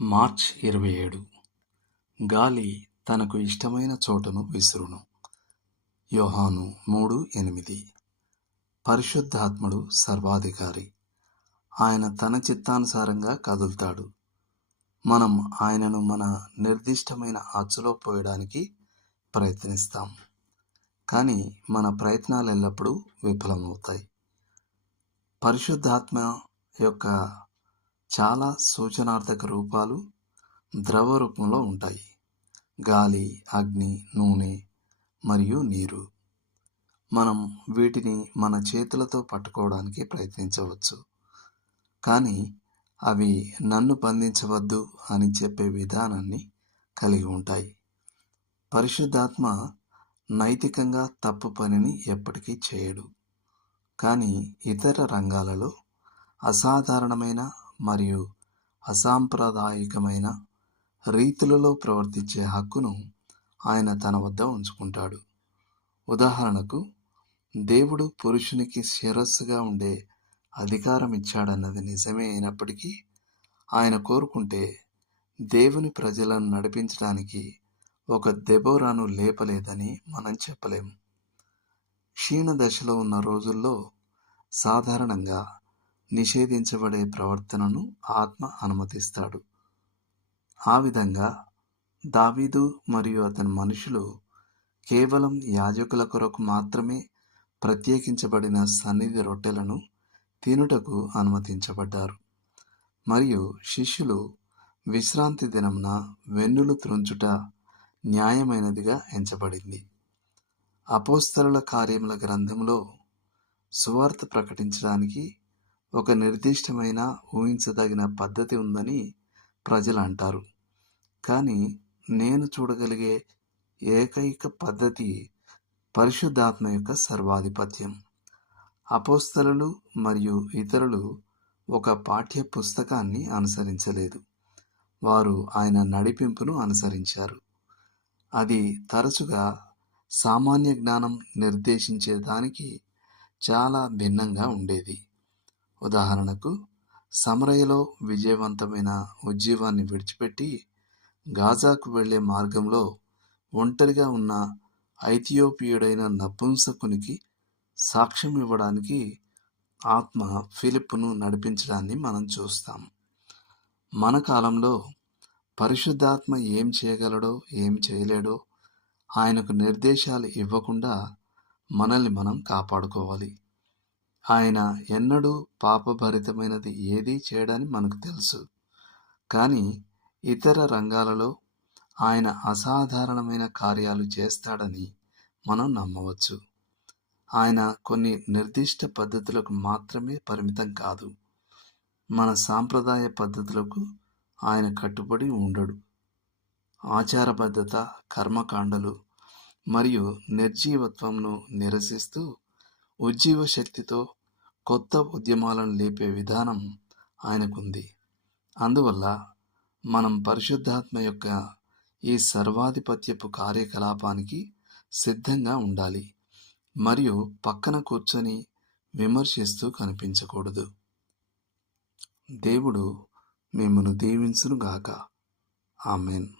March 27. గాలి తనకు ఇష్టమైన చోటను విసురును. యోహాను 3:8. పరిశుద్ధాత్ముడు సర్వాధికారి. ఆయన తన చిత్తానుసారంగా కదులుతాడు. మనం ఆయనను మన నిర్దిష్టమైన అచ్చులో పోయడానికి ప్రయత్నిస్తాం, కానీ మన ప్రయత్నాలు ఎల్లప్పుడూ విఫలమవుతాయి. పరిశుద్ధాత్మ యొక్క చాలా సూచనార్థక రూపాలు ద్రవ రూపంలో ఉంటాయి. గాలి, అగ్ని, నూనె మరియు నీరు. మనం వీటిని మన చేతులతో పట్టుకోవడానికి ప్రయత్నించవచ్చు, కానీ అవి నన్ను బంధించవద్దు అని చెప్పే విధానాన్ని కలిగి ఉంటాయి. పరిశుద్ధాత్మ నైతికంగా తప్పు పనిని ఎప్పటికీ చేయడు, కానీ ఇతర రంగాలలో అసాధారణమైన మరియు అసాంప్రదాయకమైన రీతులలో ప్రవర్తించే హక్కును ఆయన తన వద్ద ఉంచుకుంటాడు. ఉదాహరణకు, దేవుడు పురుషునికి శిరస్సుగా ఉండే అధికారం ఇచ్చాడన్నది నిజమే అయినప్పటికీ, ఆయన కోరుకుంటే దేవుని ప్రజలను నడిపించడానికి ఒక దెబోరాను లేపలేదని మనం చెప్పలేము. క్షీణ దశలో ఉన్న రోజుల్లో సాధారణంగా నిషేధించబడే ప్రవర్తనను ఆత్మ అనుమతిస్తాడు. ఆ విధంగా దావీదు మరియు అతని మనుషులు కేవలం యాజకుల కొరకు మాత్రమే ప్రత్యేకించబడిన సన్నిధి రొట్టెలను తినుటకు అనుమతించబడ్డారు, మరియు శిష్యులు విశ్రాంతి దినమున వెన్నులు త్రుంచుట న్యాయమైనదిగా ఎంచబడింది. అపోస్తలుల కార్యముల గ్రంథంలో సువార్త ప్రకటించడానికి ఒక నిర్దిష్టమైన ఊహించదగిన పద్ధతి ఉందని ప్రజలు అంటారు, కానీ నేను చూడగలిగే ఏకైక పద్ధతి పరిశుద్ధాత్మ యొక్క సర్వాధిపత్యం. అపోస్తలులు మరియు ఇతరులు ఒక పాఠ్య పుస్తకాన్ని అనుసరించలేదు, వారు ఆయన నడిపింపును అనుసరించారు. అది తరచుగా సామాన్య జ్ఞానం నిర్దేశించే దానికి చాలా భిన్నంగా ఉండేది. ఉదాహరణకు, సమరయలో విజయవంతమైన ఉజ్జీవాన్ని విడిచిపెట్టి గాజాకు వెళ్లే మార్గంలో ఒంటరిగా ఉన్న ఐథియోపియుడైన నపుంసకునికి సాక్ష్యం ఇవ్వడానికి ఆత్మ ఫిలిప్పును నడిపించడాన్ని మనం చూస్తాం. మన కాలంలో పరిశుద్ధాత్మ ఏం చేయగలడో ఏం చేయలేడో ఆయనకు నిర్దేశాలు ఇవ్వకుండా మనల్ని మనం కాపాడుకోవాలి. ఆయన ఎన్నడూ పాపభరితమైనది ఏదీ చేయడని మనకు తెలుసు, కానీ ఇతర రంగాలలో ఆయన అసాధారణమైన కార్యాలు చేస్తాడని మనం నమ్మవచ్చు. ఆయన కొన్ని నిర్దిష్ట పద్ధతులకు మాత్రమే పరిమితం కాదు. మన సాంప్రదాయ పద్ధతులకు ఆయన కట్టుబడి ఉండడు. ఆచారబద్ధత, కర్మకాండలు మరియు నిర్జీవత్వంను నిరసిస్తూ ఉజ్జీవ శక్తితో కొత్త ఉద్యమాలను లేపే విధానం ఆయనకుంది. అందువల్ల మనం పరిశుద్ధాత్మ యొక్క ఈ సర్వాధిపత్యపు కార్యకలాపానికి సిద్ధంగా ఉండాలి మరియు పక్కన కూర్చొని విమర్శిస్తూ కనిపించకూడదు. దేవుడు మిమ్మల్ని దీవించునుగాక. ఆమేన్.